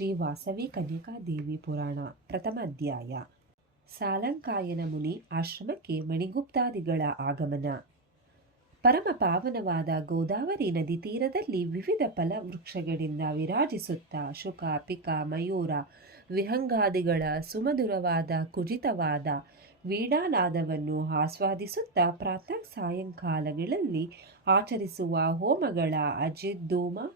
ಶ್ರೀ ವಾಸವಿ ಕನ್ಯಕಾದೇವಿ ಪುರಾಣ ಪ್ರಥಮ ಅಧ್ಯಾಯ. ಸಾಲಂಕಾಯನ ಮುನಿ ಆಶ್ರಮಕ್ಕೆ ಮಣಿಗುಪ್ತಾದಿಗಳ ಆಗಮನ. ಪರಮ ಪಾವನವಾದ ಗೋದಾವರಿ ನದಿ ತೀರದಲ್ಲಿ ವಿವಿಧ ಫಲವೃಕ್ಷಗಳಿಂದ ವಿರಾಜಿಸುತ್ತಾ ಶುಕ, ಪಿಕ, ಮಯೂರ, ವಿಹಂಗಾದಿಗಳ ಸುಮಧುರವಾದ ಕುಜಿತವಾದ ವೀಣಾನಾದವನ್ನು ಆಸ್ವಾದಿಸುತ್ತಾ ಪ್ರಾತಃ ಸಾಯಂಕಾಲಗಳಲ್ಲಿ ಆಚರಿಸುವ ಹೋಮಗಳ ಅಜಿದ್ದೋಮ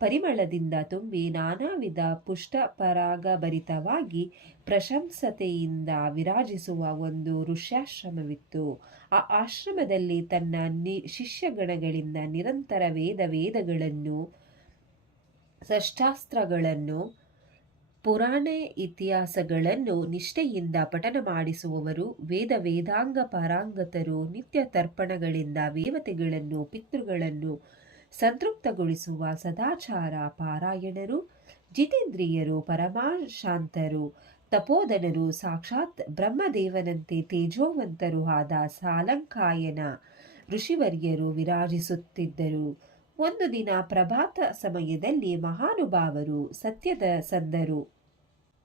ಪರಿಮಳದಿಂದ ತುಂಬಿ ನಾನಾ ವಿಧ ಪುಷ್ಟಪರಾಗಭರಿತವಾಗಿ ಪ್ರಶಂಸತೆಯಿಂದ ವಿರಾಜಿಸುವ ಒಂದು ಋಷ್ಯಾಶ್ರಮವಿತ್ತು. ಆ ಆಶ್ರಮದಲ್ಲಿ ತನ್ನ ಶಿಷ್ಯಗಣಗಳಿಂದ ನಿರಂತರ ವೇದಗಳನ್ನು ಶಸ್ತ್ರಾಸ್ತ್ರಗಳನ್ನು ಪುರಾಣ ಇತಿಹಾಸಗಳನ್ನು ನಿಷ್ಠೆಯಿಂದ ಪಠನ ಮಾಡಿಸುವವರು, ವೇದಾಂಗ ಪಾರಂಗತರು, ನಿತ್ಯ ತರ್ಪಣಗಳಿಂದ ದೇವತೆಗಳನ್ನು ಪಿತೃಗಳನ್ನು ಸಂತೃಪ್ತಗೊಳಿಸುವ ಸದಾಚಾರ ಪಾರಾಯಣರು, ಜಿತೇಂದ್ರಿಯರು, ಪರಮಾಶಾಂತರು, ತಪೋಧನರು, ಸಾಕ್ಷಾತ್ ಬ್ರಹ್ಮದೇವನಂತೆ ತೇಜೋವಂತರೂ ಆದ ಸಾಲಂಕಾಯನ ಋಷಿವರ್ಯರು ವಿರಾಜಿಸುತ್ತಿದ್ದರು. ಒಂದು ದಿನ ಪ್ರಭಾತ ಸಮಯದಲ್ಲಿ ಮಹಾನುಭಾವರು, ಸತ್ಯದ ಸಂದರು,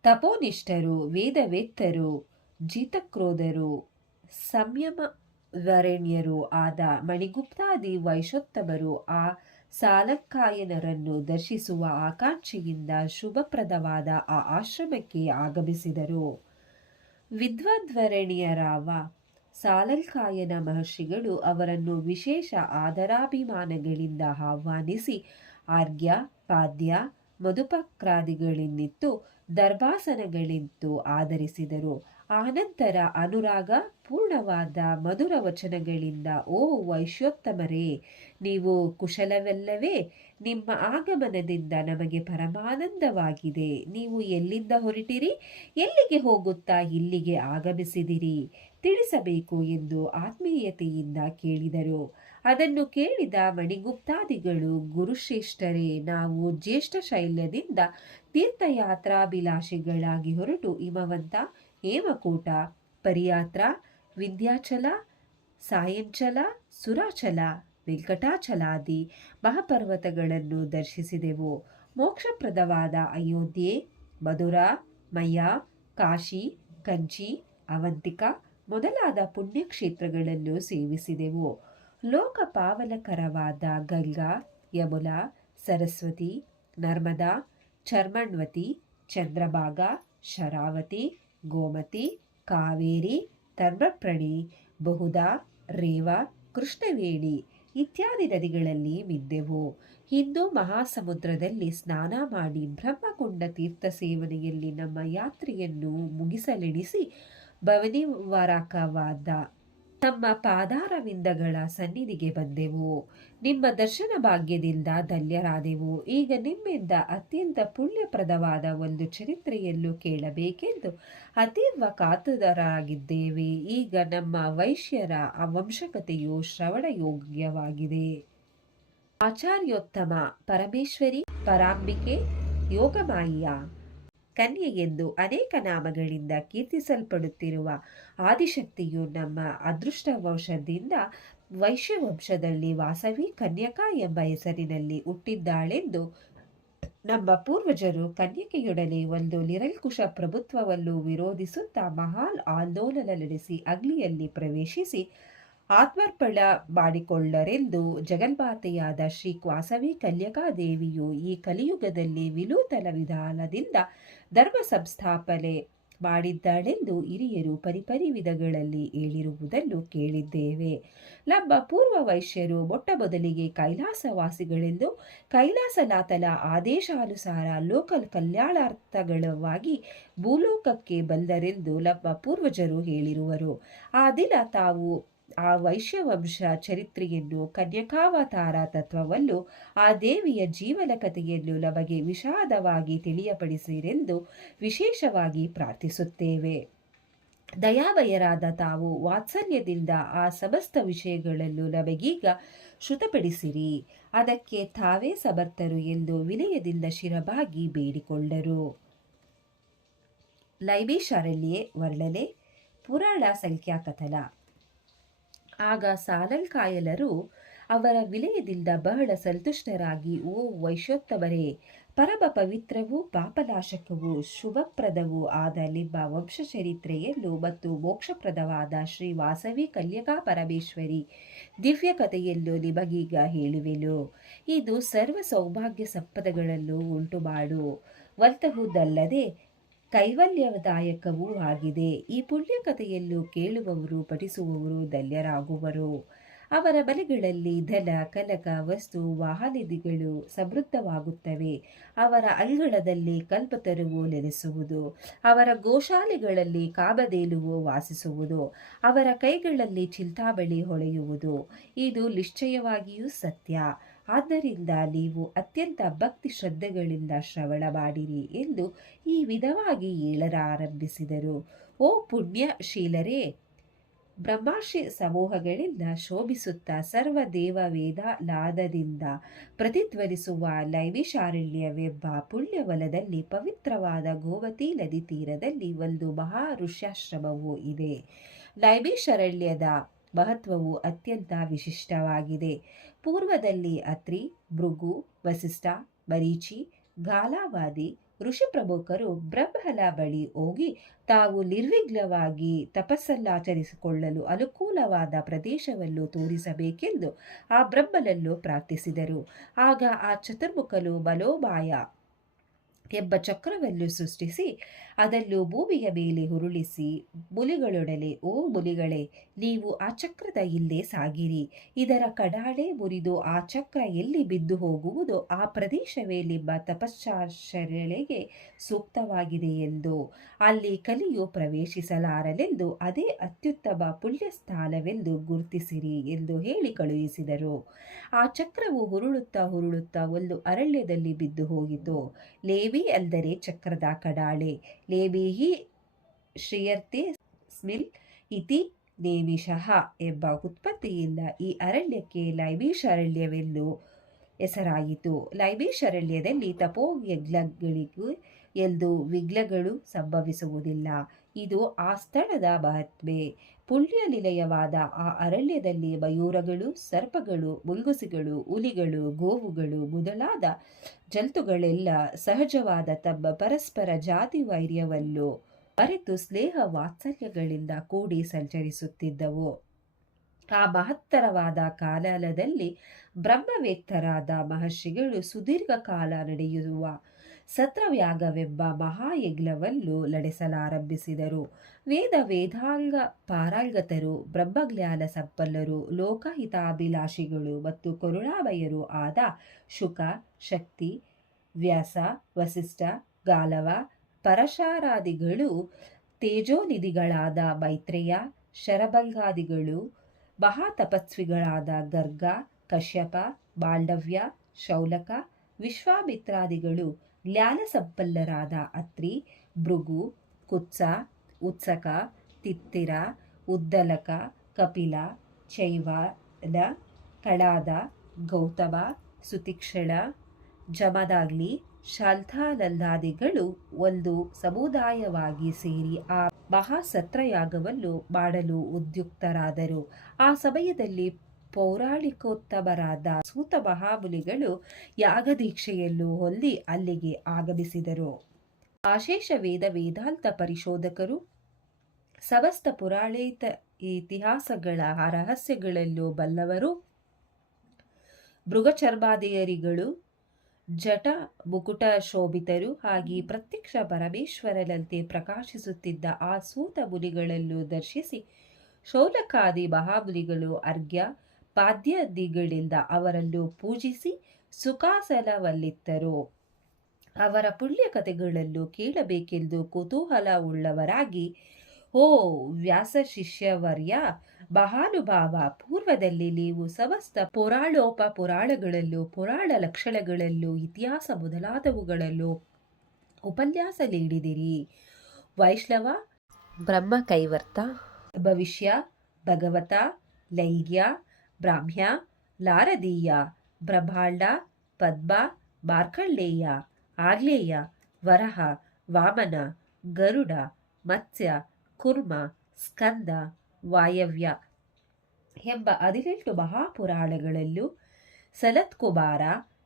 ತಪೋನಿಷ್ಠರು, ವೇದವೇತ್ತರು, ಜಿತಕ್ರೋಧರು, ಸಂಯಮವರೆಣ್ಯರು ಆದ ಮಣಿಗುಪ್ತಾದಿ ವೈಶ್ಯೋತ್ತಮರು ಆ ಸಾಲಂಕಾಯನರನ್ನು ದರ್ಶಿಸುವ ಆಕಾಂಕ್ಷೆಯಿಂದ ಶುಭಪ್ರದವಾದ ಆ ಆಶ್ರಮಕ್ಕೆ ಆಗಮಿಸಿದರು. ವಿದ್ವದ್ವರೆಣ್ಯರಾವ ಸಾಲಂಕಾಯನ ಮಹರ್ಷಿಗಳು ಅವರನ್ನು ವಿಶೇಷ ಆದರಾಭಿಮಾನಗಳಿಂದ ಆಹ್ವಾನಿಸಿ ಆರ್ಘ್ಯ, ಪಾದ್ಯ, ಮಧುಪಕ್ರಾದಿಗಳನ್ನಿತ್ತು ದರ್ಭಾಸನಗಳಿತ್ತು ಆದರಿಸಿದರು. ಆನಂತರ ಅನುರಾಗ ಪೂರ್ಣವಾದ ಮಧುರ ವಚನಗಳಿಂದ, ಓ ವೈಶ್ಯೋತ್ತಮರೇ, ನೀವು ಕುಶಲವಲ್ಲವೇ? ನಿಮ್ಮ ಆಗಮನದಿಂದ ನಮಗೆ ಪರಮಾನಂದವಾಗಿದೆ. ನೀವು ಎಲ್ಲಿಂದ ಹೊರಟಿರಿ? ಎಲ್ಲಿಗೆ ಹೋಗುತ್ತಾ ಇಲ್ಲಿಗೆ ಆಗಮಿಸಿದಿರಿ? ತಿಳಿಸಬೇಕು ಎಂದು ಆತ್ಮೀಯತೆಯಿಂದ ಕೇಳಿದರು. ಅದನ್ನು ಕೇಳಿದ ಮಣಿಗುಪ್ತಾದಿಗಳು, ಗುರುಶ್ರೇಷ್ಠರೇ, ನಾವು ಜ್ಯೇಷ್ಠ ಶೈಲ್ಯದಿಂದ ತೀರ್ಥಯಾತ್ರಾಭಿಲಾಷಿಗಳಾಗಿ ಹೊರಟು ಹಿಮವಂತ, ಹೇಮಕೂಟ, ಪರಿಯಾತ್ರ, ವಿಂಧ್ಯಾಚಲ, ಸಾಯಂಚಲ, ಸುರಾಚಲ, ವೆಂಕಟಾಚಲಾದಿ ಮಹಾಪರ್ವತಗಳನ್ನು ದರ್ಶಿಸಿದೆವು. ಮೋಕ್ಷಪ್ರದವಾದ ಅಯೋಧ್ಯೆ, ಮಧುರಾ, ಮಯ, ಕಾಶಿ, ಕಂಚಿ, ಅವಂತಿಕ ಮೊದಲಾದ ಪುಣ್ಯಕ್ಷೇತ್ರಗಳನ್ನು ಸೇವಿಸಿದೆವು. ಲೋಕ ಪಾವನಕರವಾದ ಗಂಗಾ, ಯಮುನಾ, ಸರಸ್ವತಿ, ನರ್ಮದಾ, ಚರ್ಮಣ್ವತಿ, ಚಂದ್ರಭಾಗ, ಶರಾವತಿ, ಗೋಮತಿ, ಕಾವೇರಿ, ತಾಮ್ರಪರ್ಣಿ, ಬಹುದಾ, ರೇವ, ಕೃಷ್ಣವೇಣಿ ಇತ್ಯಾದಿ ನದಿಗಳಲ್ಲಿ ಮಿದ್ದೆವು. ಹಿಂದೂ ಮಹಾಸಮುದ್ರದಲ್ಲಿ ಸ್ನಾನ ಮಾಡಿ ಬ್ರಹ್ಮಕೊಂಡ ತೀರ್ಥ ಸೇವನೆಯಲ್ಲಿ ನಮ್ಮ ಯಾತ್ರೆಯನ್ನು ಮುಗಿಸಲೆಣಿಸಿ ಭವನಿವಾರಕವಾದ ತಮ್ಮ ಪಾದಾರವಿಂದಗಳ ಸನ್ನಿಧಿಗೆ ಬಂದೆವು. ನಿಮ್ಮ ದರ್ಶನ ಭಾಗ್ಯದಿಂದ ಧನ್ಯರಾದೆವು. ಈಗ ನಿಮ್ಮಿಂದ ಅತ್ಯಂತ ಪುಣ್ಯಪ್ರದವಾದ ಒಂದು ಚರಿತ್ರೆಯನ್ನು ಕೇಳಬೇಕೆಂದು ಅತೀವ ಕಾತುರರಾಗಿದ್ದೇವೆ. ಈಗ ನಮ್ಮ ವೈಶ್ಯರ ವಂಶಕಥೆಯು ಶ್ರವಣಯೋಗ್ಯವಾಗಿದೆ. ಆಚಾರ್ಯೋತ್ತಮ ಪರಮೇಶ್ವರಿ, ಪರಾಂಬಿಕೆ, ಯೋಗಮಾಯಿಯ ಕನ್ಯೆಯೆಂದು ಅನೇಕ ನಾಮಗಳಿಂದ ಕೀರ್ತಿಸಲ್ಪಡುತ್ತಿರುವ ಆದಿಶಕ್ತಿಯು ನಮ್ಮ ಅದೃಷ್ಟವಶದಿಂದ ವೈಶ್ಯವಂಶದಲ್ಲಿ ವಾಸವಿ ಕನ್ಯಕಾ ಎಂಬ ಹೆಸರಿನಲ್ಲಿ ಹುಟ್ಟಿದ್ದಾಳೆಂದು ನಮ್ಮ ಪೂರ್ವಜರು ಕನ್ಯಕೆಯೊಡನೆ ಒಂದು ನಿರಂಕುಶ ಪ್ರಭುತ್ವವನ್ನು ವಿರೋಧಿಸುತ್ತಾ ಮಹಾನ್ ಆಂದೋಲನ ನಡೆಸಿ ಅಗ್ನಿಯಲ್ಲಿ ಪ್ರವೇಶಿಸಿ ಆತ್ಮಾರ್ಪಣ ಮಾಡಿಕೊಳ್ಳರೆಂದು ಜಗನ್ಮಾತೆಯಾದ ಶ್ರೀ ವಾಸವಿ ಕನ್ಯಕಾದೇವಿಯು ಈ ಕಲಿಯುಗದಲ್ಲಿ ವಿನೂತನ ವಿಧಾನದಿಂದ ಧರ್ಮ ಸಂಸ್ಥಾಪನೆ ಮಾಡಿದ್ದಾಳೆಂದು ಹಿರಿಯರು ಪರಿಪರಿ ವಿಧಗಳಲ್ಲಿ ಹೇಳಿರುವುದನ್ನು ಕೇಳಿದ್ದೇವೆ. ನಮ್ಮ ಪೂರ್ವ ವೈಶ್ಯರು ಮೊಟ್ಟ ಮೊದಲಿಗೆ ಕೈಲಾಸವಾಸಿಗಳೆಂದು ಕೈಲಾಸನಾಥನ ಆದೇಶಾನುಸಾರ ಲೋಕ ಕಲ್ಯಾಣಾರ್ಥಗಳವಾಗಿ ಭೂಲೋಕಕ್ಕೆ ಬಂದರೆಂದು ನಮ್ಮ ಪೂರ್ವಜರು ಹೇಳಿರುವರು. ಆ ದಿನ ತಾವು ಆ ವೈಶ್ಯವಂಶ ಚರಿತ್ರೆಯನ್ನು, ಕನ್ಯಕಾವತಾರ ತತ್ವವನ್ನು, ಆ ದೇವಿಯ ಜೀವನ ಕಥೆಯನ್ನು ನಮಗೆ ವಿಷಾದವಾಗಿ ತಿಳಿಯಪಡಿಸಿರೆಂದು ವಿಶೇಷವಾಗಿ ಪ್ರಾರ್ಥಿಸುತ್ತೇವೆ. ದಯಾಮಯರಾದ ತಾವು ವಾತ್ಸಲ್ಯದಿಂದ ಆ ಸಮಸ್ತ ವಿಷಯಗಳನ್ನು ನಮಗೀಗ ಶ್ರುತಪಡಿಸಿರಿ. ಅದಕ್ಕೆ ತಾವೇ ಸಮರ್ಥರು ಎಂದು ವಿನಯದಿಂದ ಶಿರಬಾಗಿ ಬೇಡಿಕೊಂಡರು. ನೈಮಿಷಾರಣ್ಯೆ ವರ್ಣನೆ. ಪುರಾಣ ಸಂಖ್ಯಾಕಥನ. ಆಗ ಸಾಲಂಕಾಯನರು ಅವರ ವಿನಯದಿಂದ ಬಹಳ ಸಂತುಷ್ಟರಾಗಿ, ಓ ವೈಶ್ಯೋತ್ತಮರೇ, ಪರಮ ಪವಿತ್ರವೂ ಪಾಪನಾಶಕವೂ ಶುಭಪ್ರದವೂ ಆದ ನಿಮ್ಮ ವಂಶಚರಿತ್ರೆಯಲ್ಲೂ ಮತ್ತು ಮೋಕ್ಷಪ್ರದವಾದ ಶ್ರೀ ವಾಸವಿ ಕನ್ಯಕಾ ಪರಮೇಶ್ವರಿ ದಿವ್ಯ ಕಥೆಯಲ್ಲೂ ನಿಮಗೀಗ ಹೇಳುವೆನು. ಇದು ಸರ್ವ ಸೌಭಾಗ್ಯ ಸಂಪದಗಳನ್ನು ಉಂಟು ಮಾಡುವಂತಹುದಲ್ಲದೆ ಕೈವಲ್ಯದಾಯಕವೂ ಆಗಿದೆ. ಈ ಪುಣ್ಯಕಥೆಯನ್ನು ಕೇಳುವವರು ಪಠಿಸುವವರು ಧನ್ಯರಾಗುವರು. ಅವರ ಮನೆಗಳಲ್ಲಿ ಧನ ಕನಕ ವಸ್ತು ವಾಹನಿಧಿಗಳು ಸಮೃದ್ಧವಾಗುತ್ತವೆ. ಅವರ ಅಂಗಳದಲ್ಲಿ ಕಲ್ಪತರುವು ನೆಲೆಸುವುದು. ಅವರ ಗೋಶಾಲೆಗಳಲ್ಲಿ ಕಾಮಧೇನುವು ವಾಸಿಸುವುದು. ಅವರ ಕೈಗಳಲ್ಲಿ ಚಿಂತಾಮಣಿ ಹೊಳೆಯುವುದು. ಇದು ನಿಶ್ಚಯವಾಗಿಯೂ ಸತ್ಯ. ಆದ್ದರಿಂದ ನೀವು ಅತ್ಯಂತ ಭಕ್ತಿ ಶ್ರದ್ಧೆಗಳಿಂದ ಶ್ರವಣ ಮಾಡಿರಿ ಎಂದು ಈ ವಿಧವಾಗಿ ಹೇಳಲಾರಂಭಿಸಿದರು. ಓ ಪುಣ್ಯಶೀಲರೇ, ಬ್ರಹ್ಮರ್ಷಿ ಸಮೂಹಗಳಿಂದ ಶೋಭಿಸುತ್ತಾ ಸರ್ವದೇವ ವೇದ ನಾದದಿಂದ ಪ್ರತಿಧ್ವನಿಸುವ ನೈಮಿಷಾರಣ್ಯವೆಂಬ ಪುಣ್ಯವನದಲ್ಲಿ ಪವಿತ್ರವಾದ ಗೋಮತಿ ನದಿ ತೀರದಲ್ಲಿ ಒಂದು ಮಹಾ ಋಷ್ಯಾಶ್ರಮವೂ ಇದೆ. ನೈಮಿಷಾರಣ್ಯದ ಮಹತ್ವವು ಅತ್ಯಂತ ವಿಶಿಷ್ಟವಾಗಿದೆ. ಪೂರ್ವದಲ್ಲಿ ಅತ್ರಿ, ಭೃಗು, ವಸಿಷ್ಠ, ಮರೀಚಿ, ಗಾಲಾವಾದಿ ಋಷಿ ಪ್ರಮುಖರು ಬ್ರಹ್ಮನ ಬಳಿ ಹೋಗಿ ತಾವು ನಿರ್ವಿಘ್ನವಾಗಿ ತಪಸ್ಸನ್ನಾಚರಿಸಿಕೊಳ್ಳಲು ಅನುಕೂಲವಾದ ಪ್ರದೇಶವನ್ನು ತೋರಿಸಬೇಕೆಂದು ಆ ಬ್ರಹ್ಮನನ್ನು ಪ್ರಾರ್ಥಿಸಿದರು. ಆಗ ಆ ಚತುರ್ಮುಖನು ಮನೋಮಾಯ ಎಂಬ ಚಕ್ರವನ್ನು ಸೃಷ್ಟಿಸಿ ಅದನ್ನು ಭೂಮಿಯ ಮೇಲೆ ಉರುಳಿಸಿ ಮುನಿಗಳೊಡನೆ, ಓ ಮುನಿಗಳೇ, ನೀವು ಆ ಚಕ್ರದ ಹಿಂದೆ ಸಾಗಿರಿ. ಇದರ ಕಡಾಳೆ ಮುರಿದು ಆ ಚಕ್ರ ಎಲ್ಲಿ ಬಿದ್ದು ಹೋಗುವುದೋ ಆ ಪ್ರದೇಶವೇ ನಿಮ್ಮ ತಪಶ್ಚರ್ಯೆಗೆ ಸೂಕ್ತವಾಗಿದೆ ಎಂದು, ಅಲ್ಲಿ ಕಲಿಯು ಪ್ರವೇಶಿಸಲಾರನೆಂದು, ಅದೇ ಅತ್ಯುತ್ತಮ ಪುಣ್ಯಸ್ಥಾನವೆಂದು ಗುರುತಿಸಿರಿ ಎಂದು ಹೇಳಿ ಕಳುಹಿಸಿದರು. ಆ ಚಕ್ರವು ಉರುಳುತ್ತಾ ಒಂದು ಅರಣ್ಯದಲ್ಲಿ ಬಿದ್ದು ಹೋಗಿತು. ಲೇವಿ ಅಂದರೆ ಚಕ್ರದ ಕಡಾಳೆ. ಲೇವಿಹಿ ಶ್ರೀಯರ್ತೆ ಸ್ಮಿಲ್ ಇತಿ ನೇಮಿಷಃ ಎಂಬ ಉತ್ಪತ್ತಿಯಿಂದ ಈ ಅರಣ್ಯಕ್ಕೆ ನೈಮಿಷಾರಣ್ಯವೆಂದು ಹೆಸರಾಯಿತು. ನೈಮಿಷಾರಣ್ಯದಲ್ಲಿ ತಪೋಯಜ್ಞಗಳಿಗೂ ಎಂದು ವಿಘ್ನಗಳು ಸಂಭವಿಸುವುದಿಲ್ಲ. ಇದು ಆ ಸ್ಥಳದ ಮಹಾತ್ಮೆ. ಪುಣ್ಯ ನಿಲಯವಾದ ಆ ಅರಣ್ಯದಲ್ಲಿ ಮಯೂರಗಳು, ಸರ್ಪಗಳು, ಮುಂಗುಸಿಗಳು, ಹುಲಿಗಳು, ಗೋವುಗಳು ಮೊದಲಾದ ಜಂತುಗಳೆಲ್ಲ ಸಹಜವಾದ ತಮ್ಮ ಪರಸ್ಪರ ಜಾತಿ ವೈರ್ಯವನ್ನು ಮರೆತು ಸ್ನೇಹ ವಾತ್ಸಲ್ಯಗಳಿಂದ ಕೂಡಿ ಸಂಚರಿಸುತ್ತಿದ್ದವು. ಆ ಮಹತ್ತರವಾದ ಕಾಲದಲ್ಲಿ ಬ್ರಹ್ಮವೇತ್ತರಾದ ಮಹರ್ಷಿಗಳು ಸುದೀರ್ಘ ಕಾಲ ನಡೆಯುವ ಸತ್ರವ್ಯಾಗವೆಂಬ ಮಹಾಯಜ್ಞವನ್ನು ನಡೆಸಲಾರಂಭಿಸಿದರು. ವೇದಾಂಗ ಪಾರಂಗತರು, ಬ್ರಹ್ಮಜ್ಞಾನ ಸಂಪನ್ನರು, ಲೋಕಹಿತಾಭಿಲಾಷಿಗಳು ಮತ್ತು ಕರುಣಾಮಯರು ಆದ ಶುಕ, ಶಕ್ತಿ, ವ್ಯಾಸ, ವಸಿಷ್ಠ, ಗಾಲವ, ಪರಶರಾದಿಗಳು, ತೇಜೋನಿಧಿಗಳಾದ ಮೈತ್ರೇಯ, ಶರಭಂಗಾದಿಗಳು, ಮಹಾತಪಸ್ವಿಗಳಾದ ಗರ್ಗ, ಕಶ್ಯಪ, ಮಾಂಡವ್ಯ, ಶೌನಕ, ವಿಶ್ವಾಮಿತ್ರಾದಿಗಳು, ಜ್ಞಾನ ಸಂಪನ್ನರಾದ ಅತ್ರಿ, ಭೃಗು, ಕುತ್ಸ, ಉತ್ಸಕ, ತಿತ್ತಿರ, ಉದ್ದಲಕ, ಕಪಿಲ, ಚೈವನ, ಕಳಾದ, ಗೌತಮ, ಸುತೀಕ್ಷಣ, ಜಮದಾಗ್ನಿ, ಶಾಂತಾನಂದಾದಿಗಳು ಒಂದು ಸಮುದಾಯವಾಗಿ ಸೇರಿ ಆ ಮಹಾಸತ್ರಯಾಗವನ್ನು ಮಾಡಲು ಉದ್ಯುಕ್ತರಾದರು. ಆ ಸಮಯದಲ್ಲಿ ಪೌರಾಣಿಕೋತ್ತಮರಾದ ಸೂತ ಮಹಾಮುನಿಗಳು ಯಾಗದೀಕ್ಷೆಯನ್ನು ಹೊಂದಿ ಅಲ್ಲಿಗೆ ಆಗಮಿಸಿದರು. ಆಶೇಷ ವೇದಾಂತ ಪರಿಶೋಧಕರು, ಸಮಸ್ತ ಪುರಾಣೇತ ಇತಿಹಾಸಗಳ ರಹಸ್ಯಗಳನ್ನು ಬಲ್ಲವರು, ಮೃಗಚರ್ಮಾದಿಯರಿಗಳು, ಜಟ ಮುಕುಟ ಶೋಭಿತರು ಆಗಿ ಪ್ರತ್ಯಕ್ಷ ಪರಮೇಶ್ವರನಂತೆ ಪ್ರಕಾಶಿಸುತ್ತಿದ್ದ ಆ ಸೂತ ಮುನಿಗಳನ್ನು ದರ್ಶಿಸಿ ಶೌನಕಾದಿ ಮಹಾಮುನಿಗಳು ಅರ್ಘ್ಯ ಪಾದ್ಯಾದಿಗಳಿಂದ ಅವರನ್ನು ಪೂಜಿಸಿ ಸುಖಾಸನವಲ್ಲಿತ್ತರು. ಅವರ ಪುಣ್ಯ ಕಥೆಗಳನ್ನು ಕೇಳಬೇಕೆಂದು ಕುತೂಹಲ ಉಳ್ಳವರಾಗಿ, ಓ ವ್ಯಾಸ ಶಿಷ್ಯವರ್ಯ, ಮಹಾನುಭಾವ, ಪೂರ್ವದಲ್ಲಿ ನೀವು ಸಮಸ್ತ ಪುರಾಣೋಪಪುರಾಣಗಳಲ್ಲೂ ಪುರಾಣ ಲಕ್ಷಣಗಳಲ್ಲೂ ಇತಿಹಾಸ ಮೊದಲಾದವುಗಳಲ್ಲೂ ಉಪನ್ಯಾಸ ನೀಡಿದಿರಿ. ವೈಷ್ಣವ, ಬ್ರಹ್ಮಕೈವರ್ತ, ಭವಿಷ್ಯ, ಭಗವತ, ಲೈರ್ಯ, ಬ್ರಾಹ್ಮ್ಯ, ನಾರದೀಯ, ಬ್ರಹ್ಮಾಂಡ, ಪದ್ಮ, ಮಾರ್ಕಂಡೇಯ, ಆಗ್ನೇಯ, ವರಹ, ವಾಮನ, ಗರುಡ, ಮತ್ಸ್ಯ, ಕೂರ್ಮ, ಸ್ಕಂದ, ವಾಯವ್ಯ ಎಂಬ 18 ಮಹಾಪುರಾಣಗಳಲ್ಲೂ ಸನತ್ಕುಮಾರ,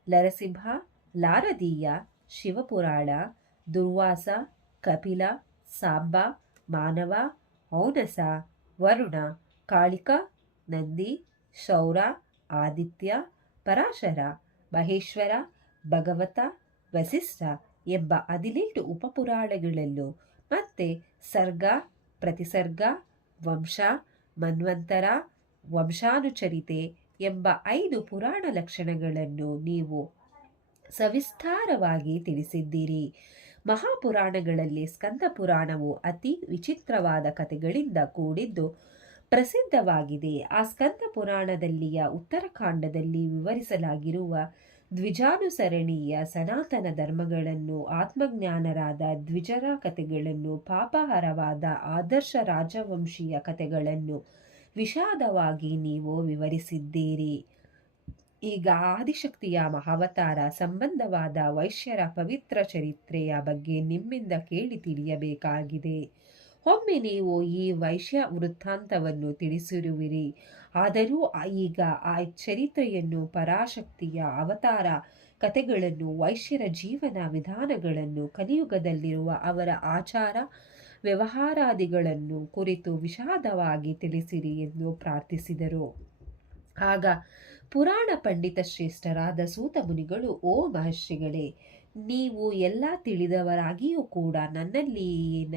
ನರಸಿಂಹ, ನಾರದೀಯ, ಶಿವಪುರಾಣ, ದುರ್ವಾಸ, ಕಪಿಲ, ಸಾಂಬ, ಮಾನವ, ಔನಸ, ವರುಣ, ಕಾಳಿಕ, ನಂದಿ, ಶೌರ, ಆದಿತ್ಯ, ಪರಾಶರ, ಮಹೇಶ್ವರ, ಭಗವತ, ವಸಿಷ್ಠ ಎಂಬ 17 ಉಪಪುರಾಣಗಳಲ್ಲೂ ಮತ್ತೆ ಸರ್ಗ, ಪ್ರತಿಸರ್ಗ, ವಂಶ, ಮನ್ವಂತರ, ವಂಶಾನುಚರಿತೆ ಎಂಬ 5 ಪುರಾಣ ಲಕ್ಷಣಗಳನ್ನು ನೀವು ಸವಿಸ್ತಾರವಾಗಿ ತಿಳಿಸಿದ್ದೀರಿ. ಮಹಾಪುರಾಣಗಳಲ್ಲಿ ಸ್ಕಂದ ಪುರಾಣವು ಅತಿ ವಿಚಿತ್ರವಾದ ಕಥೆಗಳಿಂದ ಕೂಡಿದ್ದು ಪ್ರಸಿದ್ಧವಾಗಿದೆ. ಆ ಸ್ಕಂದ ಪುರಾಣದಲ್ಲಿಯ ಉತ್ತರಕಾಂಡದಲ್ಲಿ ವಿವರಿಸಲಾಗಿರುವ ದ್ವಿಜಾನುಸರಣೀಯ ಸನಾತನ ಧರ್ಮಗಳನ್ನು, ಆತ್ಮಜ್ಞಾನರಾದ ದ್ವಿಜರ ಕಥೆಗಳನ್ನು, ಪಾಪಹರವಾದ ಆದರ್ಶ ರಾಜವಂಶೀಯ ಕಥೆಗಳನ್ನು ವಿಷಾದವಾಗಿ ನೀವು ವಿವರಿಸಿದ್ದೀರಿ. ಈಗ ಆದಿಶಕ್ತಿಯ ಮಹಾವತಾರ ಸಂಬಂಧವಾದ ವೈಶ್ಯರ ಪವಿತ್ರ ಚರಿತ್ರೆಯ ಬಗ್ಗೆ ನಿಮ್ಮಿಂದ ಕೇಳಿ ತಿಳಿಯಬೇಕಾಗಿದೆ. ಒಮ್ಮೆ ನೀವು ಈ ವೈಶ್ಯ ವೃತ್ತಾಂತವನ್ನು ತಿಳಿಸಿರುವಿರಿ. ಆದರೂ ಈಗ ಆ ಚರಿತ್ರೆಯನ್ನು, ಪರಾಶಕ್ತಿಯ ಅವತಾರ ಕಥೆಗಳನ್ನು, ವೈಶ್ಯರ ಜೀವನ ವಿಧಾನಗಳನ್ನು, ಕಲಿಯುಗದಲ್ಲಿರುವ ಅವರ ಆಚಾರ ವ್ಯವಹಾರಾದಿಗಳನ್ನು ಕುರಿತು ವಿಷಾದವಾಗಿ ತಿಳಿಸಿರಿ ಎಂದು ಪ್ರಾರ್ಥಿಸಿದರು. ಆಗ ಪುರಾಣ ಪಂಡಿತ ಶ್ರೇಷ್ಠರಾದ ಸೂತ ಮುನಿಗಳು, ಓ ಮಹರ್ಷಿಗಳೇ, ನೀವು ಎಲ್ಲ ತಿಳಿದವರಾಗಿಯೂ ಕೂಡ ನನ್ನಲ್ಲಿನ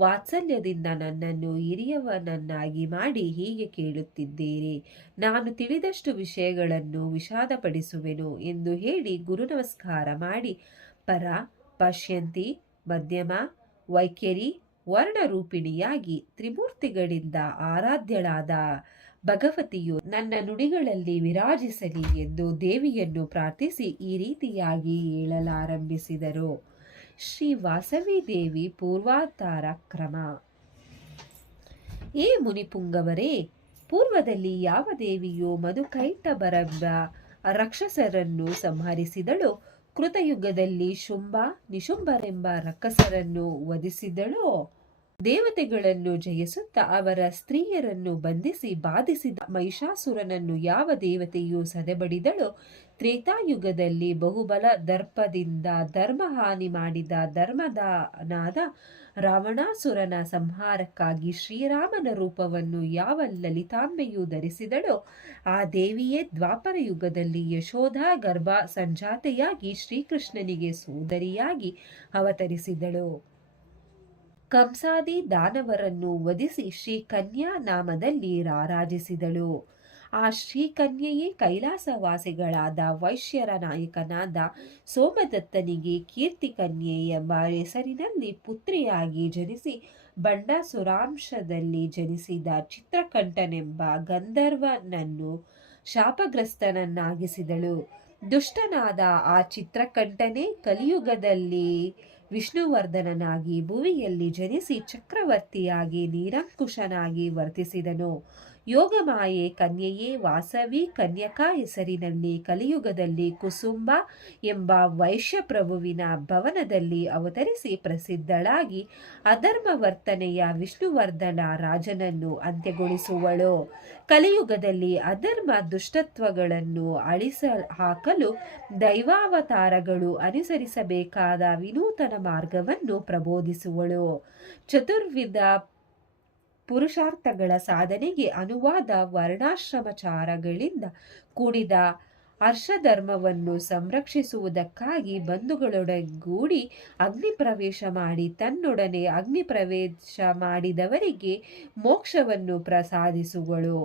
ವಾತ್ಸಲ್ಯದಿಂದ ನನ್ನನ್ನು ಹಿರಿಯವನನ್ನಾಗಿ ಮಾಡಿ ಹೀಗೆ ಕೇಳುತ್ತಿದ್ದೀರಿ. ನಾನು ತಿಳಿದಷ್ಟು ವಿಷಯಗಳನ್ನು ವಿಷಾದಪಡಿಸುವೆನು ಎಂದು ಹೇಳಿ ಗುರು ನಮಸ್ಕಾರ ಮಾಡಿ, ಪರ, ಪಶ್ಯಂತಿ, ಮಧ್ಯಮ, ವೈಖರಿ, ವರ್ಣರೂಪಿಣಿಯಾಗಿ ತ್ರಿಮೂರ್ತಿಗಳಿಂದ ಆರಾಧ್ಯಳಾದ ಭಗವತಿಯು ನನ್ನ ನುಡಿಗಳಲ್ಲಿ ವಿರಾಜಿಸಲಿ ಎಂದು ದೇವಿಯನ್ನು ಪ್ರಾರ್ಥಿಸಿ ಈ ರೀತಿಯಾಗಿ ಹೇಳಲಾರಂಭಿಸಿದರು. ಶ್ರೀ ವಾಸವಿ ದೇವಿ ಪೂರ್ವಾವತಾರ ಕ್ರಮ. ಏ ಮುನಿಪುಂಗವರೇ, ಪೂರ್ವದಲ್ಲಿ ಯಾವ ದೇವಿಯು ಮಧುಕೈಟಭರೆಂಬ ರಾಕ್ಷಸರನ್ನು ಸಂಹರಿಸಿದಳೋ, ಕೃತಯುಗದಲ್ಲಿ ಶುಂಭ, ನಿಶುಂಭರೆಂಬ ರಕ್ಕಸರನ್ನು ವಧಿಸಿದಳೋ, ದೇವತೆಗಳನ್ನು ಜಯಿಸುತ್ತಾ ಅವರ ಸ್ತ್ರೀಯರನ್ನು ಬಂಧಿಸಿ ಬಾಧಿಸಿದ ಮಹಿಷಾಸುರನನ್ನು ಯಾವ ದೇವತೆಯು ಸದೆಬಡಿದಳೋ, ತ್ರೇತಾಯುಗದಲ್ಲಿ ಬಹುಬಲ ದರ್ಪದಿಂದ ಧರ್ಮಹಾನಿ ಮಾಡಿದ ಧರ್ಮದಾನಾದ ರಾವಣಾಸುರನ ಸಂಹಾರಕ್ಕಾಗಿ ಶ್ರೀರಾಮನ ರೂಪವನ್ನು ಯಾವ ಲಲಿತಾಂಬೆಯು ಧರಿಸಿದಳೋ, ಆ ದೇವಿಯೇ ದ್ವಾಪರ ಯುಗದಲ್ಲಿ ಯಶೋಧ ಗರ್ಭ ಸಂಜಾತೆಯಾಗಿ ಶ್ರೀಕೃಷ್ಣನಿಗೆ ಸೋದರಿಯಾಗಿ ಅವತರಿಸಿದಳು. ಕಂಸಾದಿ ದಾನವರನ್ನು ವಧಿಸಿ ಶ್ರೀಕನ್ಯಾ ನಾಮದಲ್ಲಿ ರಾರಾಜಿಸಿದಳು. ಆ ಶ್ರೀಕನ್ಯೆಯೇ ಕೈಲಾಸವಾಸಿಗಳಾದ ವೈಶ್ಯರ ನಾಯಕನಾದ ಸೋಮದತ್ತನಿಗೆ ಕೀರ್ತಿಕನ್ಯೆ ಎಂಬ ಹೆಸರಿನಲ್ಲಿ ಪುತ್ರಿಯಾಗಿ ಜನಿಸಿ ಬಂಡಾಸುರಾಂಶದಲ್ಲಿ ಜನಿಸಿದ ಚಿತ್ರಕಂಠನೆಂಬ ಗಂಧರ್ವನನ್ನು ಶಾಪಗ್ರಸ್ತನನ್ನಾಗಿಸಿದಳು. ದುಷ್ಟನಾದ ಆ ಚಿತ್ರಕಂಠನೇ ಕಲಿಯುಗದಲ್ಲಿ ವಿಷ್ಣುವರ್ಧನನಾಗಿ ಭುವಿಯಲ್ಲಿ ಜನಿಸಿ ಚಕ್ರವರ್ತಿಯಾಗಿ ನಿರಂಕುಶನಾಗಿ ವರ್ತಿಸಿದನು. ಯೋಗಮಾಯೆ ಕನ್ಯೆಯೇ ವಾಸವಿ ಕನ್ಯಕಾ ಹೆಸರಿನಲ್ಲಿ ಕಲಿಯುಗದಲ್ಲಿ ಕುಸುಂಬ ಎಂಬ ವೈಶ್ಯಪ್ರಭುವಿನ ಭವನದಲ್ಲಿ ಅವತರಿಸಿ ಪ್ರಸಿದ್ಧಳಾಗಿ ಅಧರ್ಮವರ್ತನೆಯ ವಿಷ್ಣುವರ್ಧನ ರಾಜನನ್ನು ಅಂತ್ಯಗೊಳಿಸುವಳು. ಕಲಿಯುಗದಲ್ಲಿ ಅಧರ್ಮ ದುಷ್ಟತ್ವಗಳನ್ನು ಅಳಿಸಹಾಕಲು ದೈವಾವತಾರಗಳು ಅನುಸರಿಸಬೇಕಾದ ವಿನೂತನ ಮಾರ್ಗವನ್ನು ಪ್ರಬೋಧಿಸುವಳು. ಚತುರ್ವಿಧ ಪುರುಷಾರ್ಥಗಳ ಸಾಧನೆಗೆ ಅನುವಾದ ವರ್ಣಾಶ್ರಮಚಾರಗಳಿಂದ ಕೂಡಿದ ಹರ್ಷಧರ್ಮವನ್ನು ಸಂರಕ್ಷಿಸುವುದಕ್ಕಾಗಿ ಬಂಧುಗಳೊಡಗೂಡಿ ಅಗ್ನಿಪ್ರವೇಶ ಮಾಡಿ ತನ್ನೊಡನೆ ಅಗ್ನಿಪ್ರವೇಶ ಮಾಡಿದವರಿಗೆ ಮೋಕ್ಷವನ್ನು ಪ್ರಸಾದಿಸುವಳು.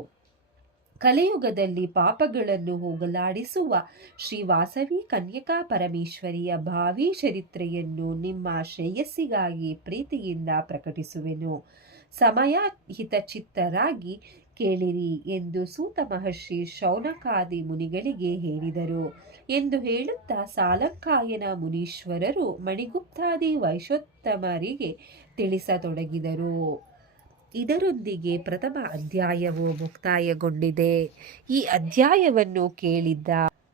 ಕಲಿಯುಗದಲ್ಲಿ ಪಾಪಗಳನ್ನು ಹೋಗಲಾಡಿಸುವ ಶ್ರೀ ವಾಸವಿ ಕನ್ಯಕಾ ಪರಮೇಶ್ವರಿಯ ಭಾವಿ ಚರಿತ್ರೆಯನ್ನು ನಿಮ್ಮ ಶ್ರೇಯಸ್ಸಿಗಾಗಿ ಪ್ರೀತಿಯಿಂದ ಪ್ರಕಟಿಸುವೆನು. ಸಮಯ ಹಿತಚಿತ್ತರಾಗಿ ಕೇಳಿರಿ ಎಂದು ಸೂತ ಮಹರ್ಷಿ ಶೌನಕಾದಿ ಮುನಿಗಳಿಗೆ ಹೇಳಿದರು ಎಂದು ಹೇಳುತ್ತಾ ಸಾಲಂಕಾಯನ ಮುನೀಶ್ವರರು ಮಣಿಗುಪ್ತಾದಿ ವೈಶ್ಯೋತ್ತಮರಿಗೆ ತಿಳಿಸತೊಡಗಿದರು. ಇದರೊಂದಿಗೆ ಪ್ರಥಮ ಅಧ್ಯಾಯವು ಮುಕ್ತಾಯಗೊಂಡಿದೆ. ಈ ಅಧ್ಯಾಯವನ್ನು ಕೇಳಿದ್ದ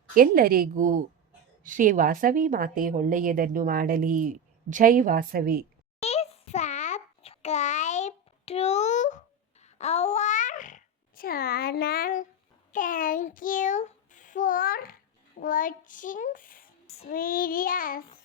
ಎಲ್ಲರಿಗೂ ಶ್ರೀ ವಾಸವಿ ಮಾತೆ ಒಳ್ಳೆಯದನ್ನು ಮಾಡಲಿ. ಜೈ Vasavi. Subscribe to our channel. Thank you for watching videos.